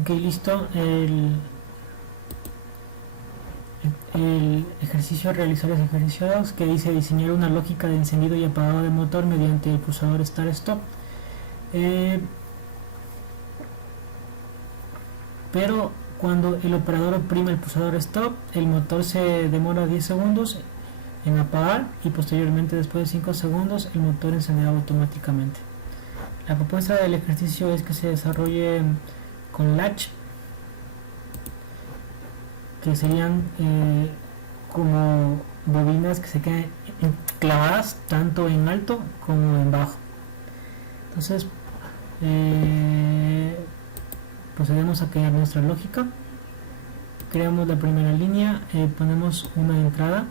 Ok, listo. El ejercicio a realizar es ejercicio 2, que dice diseñar una lógica de encendido y apagado de motor mediante el pulsador Start-Stop. Pero cuando el operador oprime el pulsador Stop, el motor se demora 10 segundos en apagar y posteriormente, después de 5 segundos, el motor encenderá automáticamente. La propuesta del ejercicio es que se desarrolle con latch, que serían como bobinas que se quedan clavadas tanto en alto como en bajo. Entonces procedemos a crear nuestra lógica. Creamos la primera línea, ponemos una entrada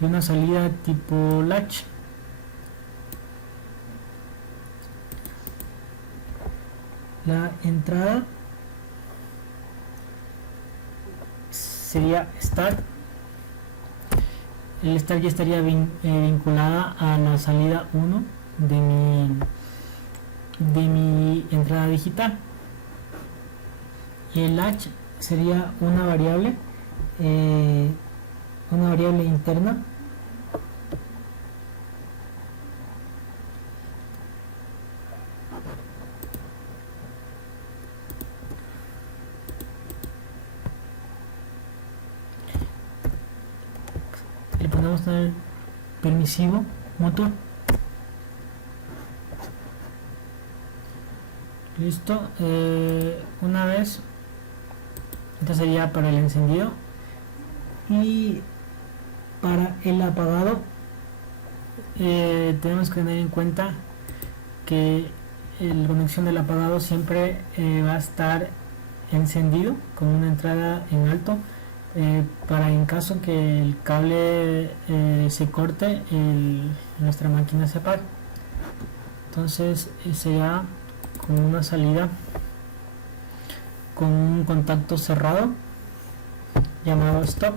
y una salida tipo latch. La entrada sería start. El start ya estaría vinculada a la salida 1 de mi entrada digital. Y el latch sería una variable interna le podemos dar permisivo motor. Listo. Una vez, esto sería para el encendido, y para el apagado tenemos que tener en cuenta que la conexión del apagado siempre va a estar encendido con una entrada en alto, para en caso que el cable se corte, nuestra máquina se apague. Entonces será con una salida con un contacto cerrado llamado stop,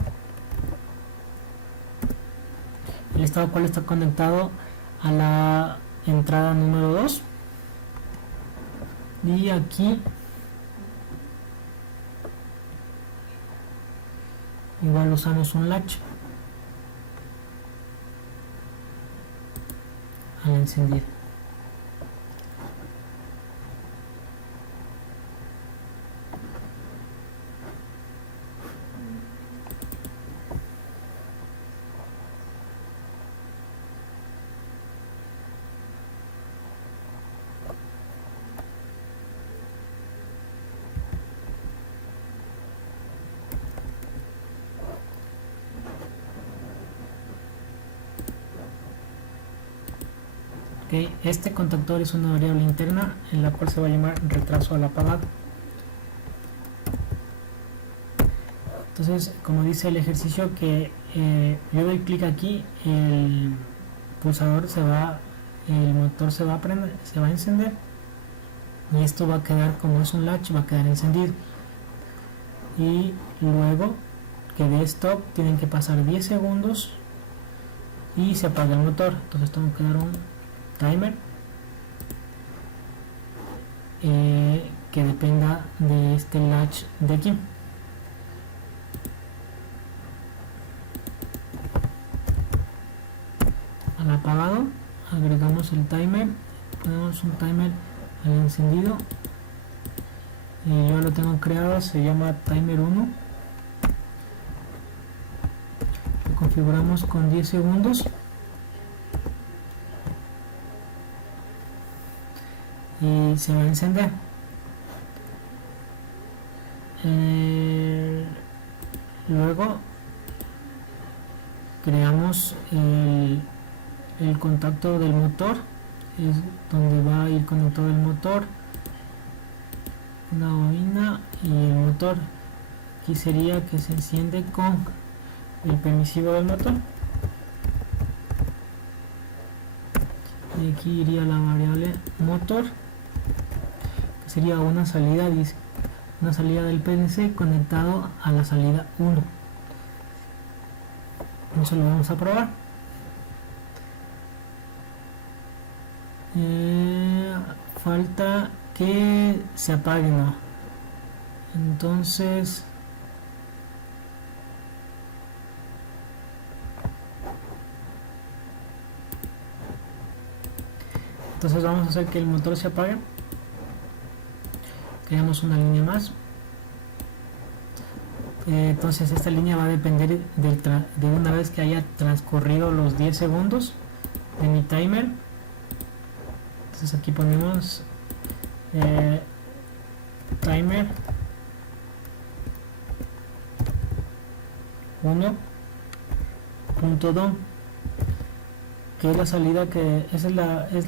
el estado cual está conectado a la entrada número 2, y aquí igual usamos un latch al encendido. Okay, este contactor es una variable interna en la cual se va a llamar retraso al apagado. Entonces, como dice el ejercicio, que yo doy clic aquí, el pulsador el motor se va a prender, se va a encender, y esto va a quedar, como es un latch, va a quedar encendido. Y luego que de stop tienen que pasar 10 segundos y se apaga el motor. Entonces tengo que dar un timer que dependa de este latch de aquí. Al apagado agregamos el timer, ponemos un timer al encendido, y yo lo tengo creado, se llama timer 1, lo configuramos con 10 segundos y se va a encender. Luego creamos el contacto del motor, es donde va a ir conectado el motor, una bobina y el motor. Aquí sería que se enciende con el permisivo del motor, y aquí iría la variable motor, que sería una salida del PLC conectado a la salida 1. Eso lo vamos a probar. Falta que se apague, ¿no? Entonces vamos a hacer que el motor se apague. Creamos una línea más. Entonces esta línea va a depender de una vez que haya transcurrido los 10 segundos de mi timer. Entonces aquí ponemos timer 1.DON, que es la salida, que esa es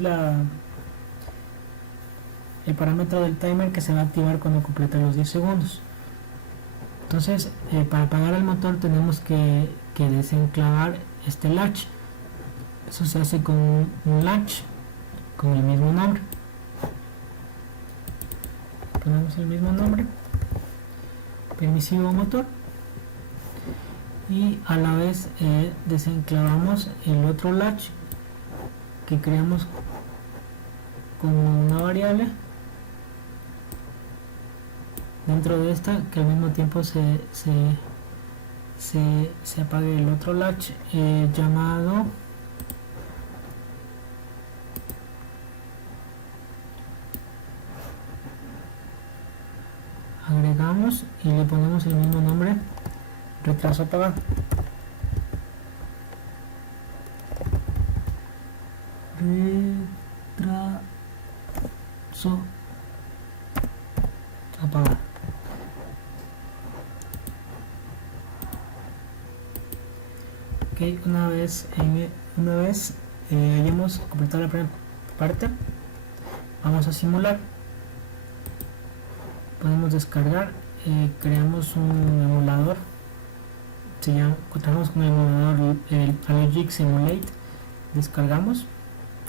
el parámetro del timer que se va a activar cuando complete los 10 segundos. Entonces para apagar el motor tenemos que desenclavar este latch. Eso se hace con un latch con el mismo nombre. Ponemos el mismo nombre, permisivo motor, y a la vez desenclavamos el otro latch que creamos como una variable dentro de esta, que al mismo tiempo se apague el otro latch llamado agregamos y le ponemos el mismo nombre, retraso apagado. Retraso apagado. Ok, una vez hayamos completado la primera parte, vamos a simular. Podemos descargar, creamos un emulador, contamos con el emulador el Logic Simulate, descargamos,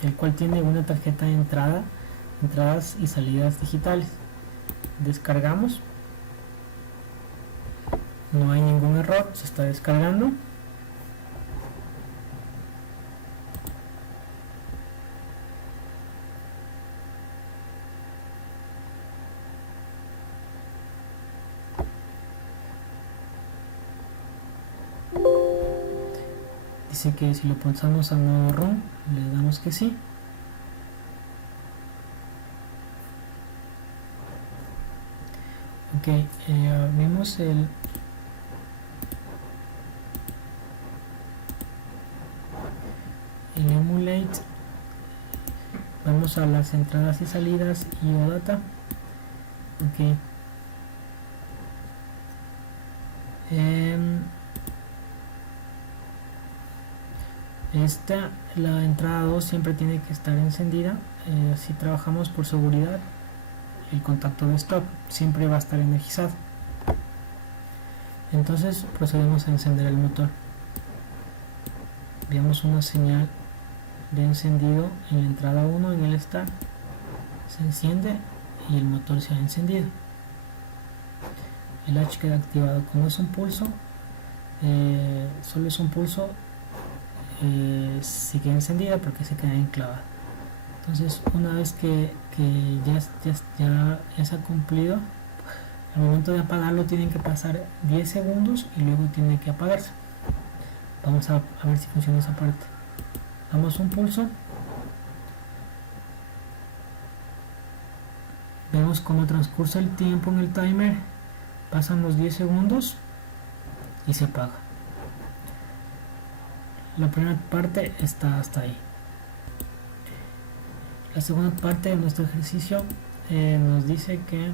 el cual tiene una tarjeta de entradas y salidas digitales. Descargamos, no hay ningún error, se está descargando. Dice que si lo pulsamos a modo run, le damos que sí. Ok, abrimos el emulate, vamos a las entradas y salidas y OData. Ok, la entrada 2 siempre tiene que estar encendida, si trabajamos por seguridad. El contacto de stop siempre va a estar energizado. Entonces procedemos a encender el motor. Veamos una señal de encendido en la entrada 1, en el start. Se enciende y el motor se ha encendido. El latch queda activado. Como es un pulso, solo es un pulso, sigue encendida porque se queda enclavada. Entonces una vez que ya se ha cumplido, al momento de apagarlo tienen que pasar 10 segundos y luego tiene que apagarse. Vamos a ver si funciona esa parte. Damos un pulso, vemos cómo transcurre el tiempo en el timer, pasan los 10 segundos y se apaga. La primera parte está hasta ahí. La segunda parte de nuestro ejercicio nos dice que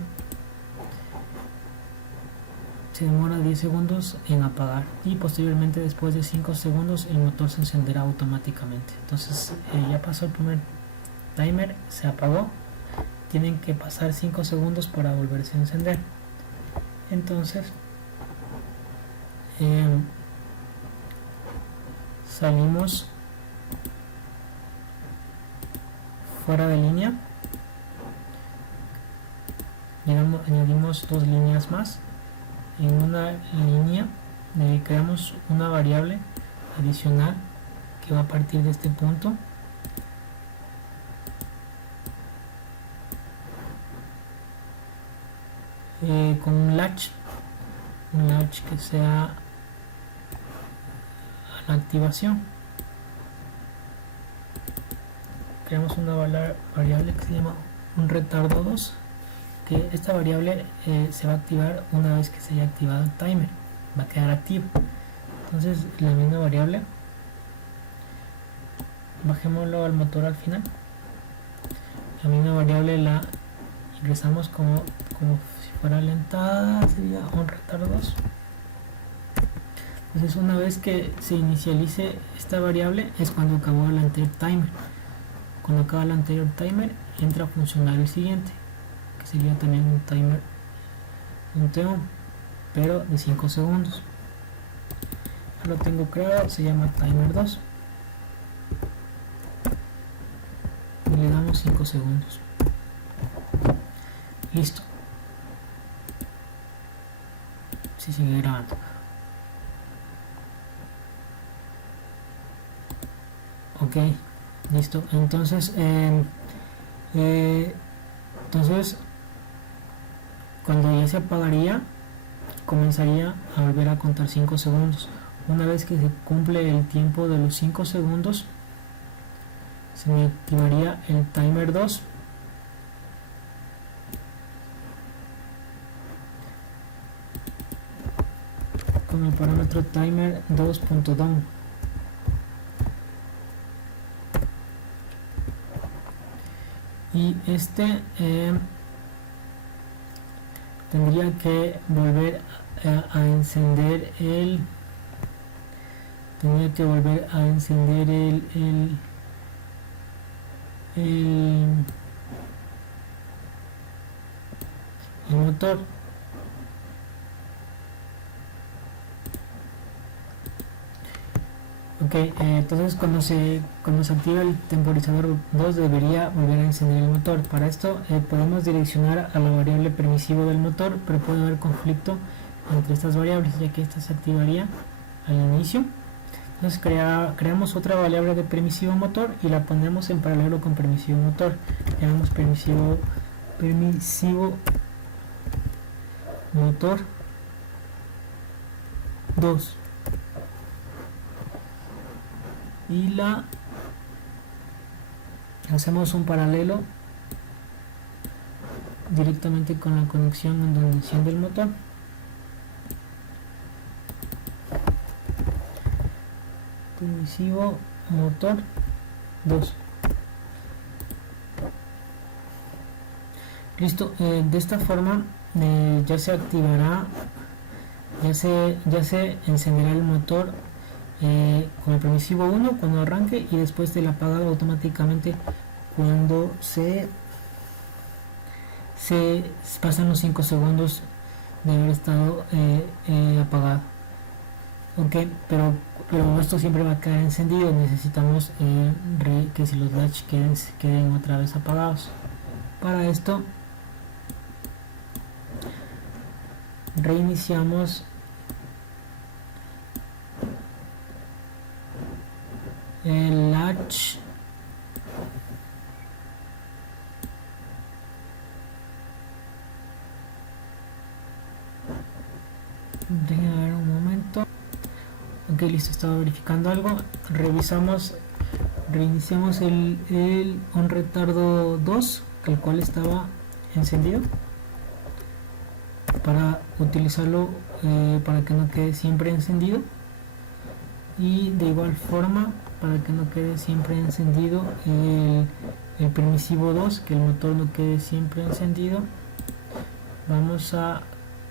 se demora 10 segundos en apagar y posteriormente después de 5 segundos el motor se encenderá automáticamente. Entonces ya pasó el primer timer, se apagó, tienen que pasar 5 segundos para volverse a encender. Entonces salimos fuera de línea, añadimos 2 líneas más. En una línea creamos una variable adicional que va a partir de este punto con un latch que sea a la activación. Creamos una variable que se llama un retardo 2, que esta variable se va a activar una vez que se haya activado el timer, va a quedar activo. Entonces la misma variable, bajémoslo al motor al final, la misma variable la ingresamos como si fuera alentada, sería un retardo 2. Entonces una vez que se inicialice esta variable es cuando acabó el anterior timer. Cuando acaba el anterior timer entra a funcionar el siguiente, que sería también un timer, un T1, pero de 5 segundos. Ya lo tengo creado, se llama timer 2 y le damos 5 segundos. Listo. Si sigue grabando. Ok, listo. Entonces cuando ya se apagaría, comenzaría a volver a contar 5 segundos. Una vez que se cumple el tiempo de los 5 segundos, se me activaría el timer 2 con el parámetro timer 2.down. Y tendría que volver a encender el motor. Ok, entonces cuando se activa el temporizador 2 debería volver a encender el motor. Para esto podemos direccionar a la variable permisivo del motor, pero puede haber conflicto entre estas variables, ya que esta se activaría al inicio. Entonces creamos otra variable de permisivo motor y la ponemos en paralelo con permisivo motor. Llamamos permisivo motor 2 y la hacemos un paralelo directamente con la conexión en donde enciende el motor. Permisivo motor 2. Listo. De esta forma ya se activará, ya se encenderá el motor con el permisivo 1 cuando arranque, y después del apagado automáticamente cuando se pasan los 5 segundos de haber estado apagado. Ok, pero esto siempre va a quedar encendido. Necesitamos que si los latch queden otra vez apagados. Para esto reiniciamos el latch déjenme ver un momento. Ok, listo, estaba verificando algo. Reiniciamos el on retardo 2, el cual estaba encendido, para utilizarlo para que no quede siempre encendido, y de igual forma para que no quede siempre encendido el permisivo 2, que el motor no quede siempre encendido. Vamos a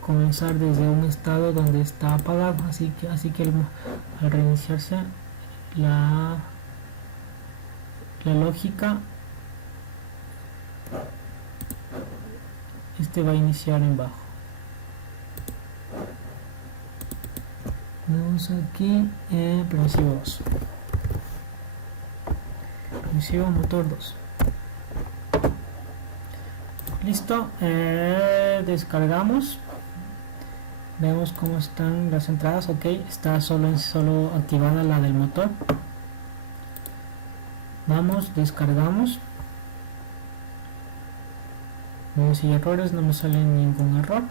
comenzar desde un estado donde está apagado, así que al reiniciarse la lógica, va a iniciar en bajo. Vamos aquí permisivo 2, permisivo motor 2. Listo. Descargamos, vemos cómo están las entradas. Ok, está solo activada la del motor. Vamos, descargamos no sigue errores, no me sale ningún error,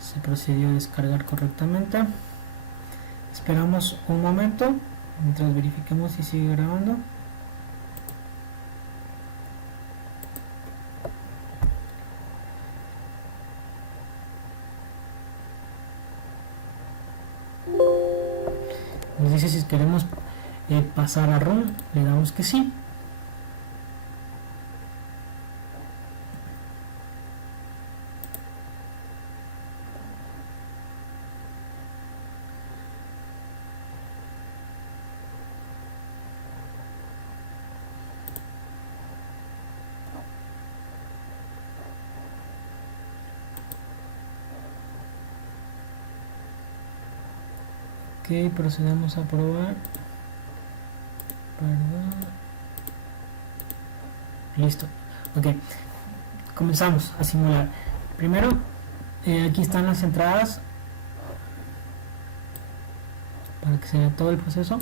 se procedió a descargar correctamente. Esperamos un momento mientras verifiquemos si sigue grabando. Nos dice si queremos pasar a ROM, le damos que sí. Ok, procedemos a probar. Perdón. Listo. Ok, comenzamos a simular. Primero, aquí están las entradas para que se vea todo el proceso.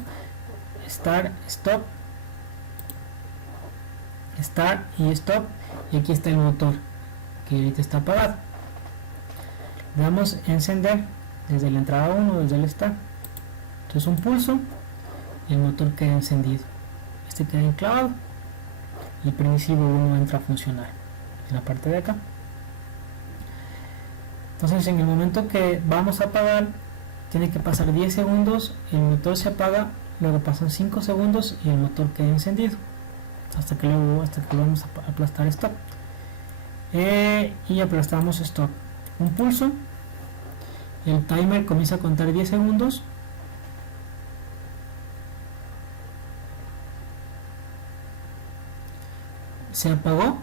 Start, stop, start y stop. Y aquí está el motor que ahorita está apagado. Le damos encender desde la entrada 1, desde el start. Entonces un pulso y el motor queda encendido. Este queda enclavado y el permisivo 1 entra a funcionar en la parte de acá. Entonces en el momento que vamos a apagar, tiene que pasar 10 segundos, el motor se apaga, luego pasan 5 segundos y el motor queda encendido hasta que vamos a aplastar stop. Y aplastamos stop. Un pulso, el timer comienza a contar 10 segundos. Se apagó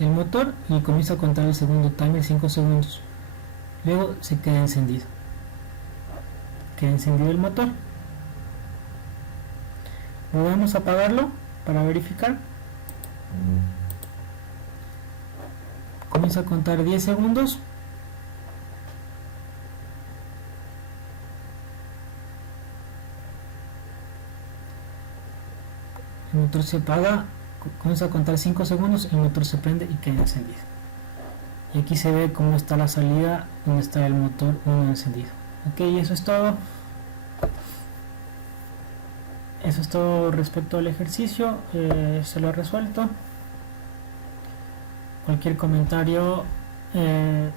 el motor y comienza a contar el segundo timer, 5 segundos. Luego se queda encendido. Queda encendido el motor. Volvemos a apagarlo para verificar. Comienza a contar 10 segundos. El motor se apaga. Comienza a contar 5 segundos, el motor se prende y queda encendido. Y aquí se ve cómo está la salida, donde está el motor 1 encendido. Ok, eso es todo. Eso es todo respecto al ejercicio. Se lo he resuelto. Cualquier comentario de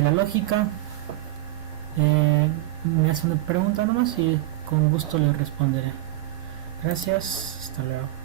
la lógica, me hace una pregunta nomás y con gusto le responderé. Gracias, hasta luego.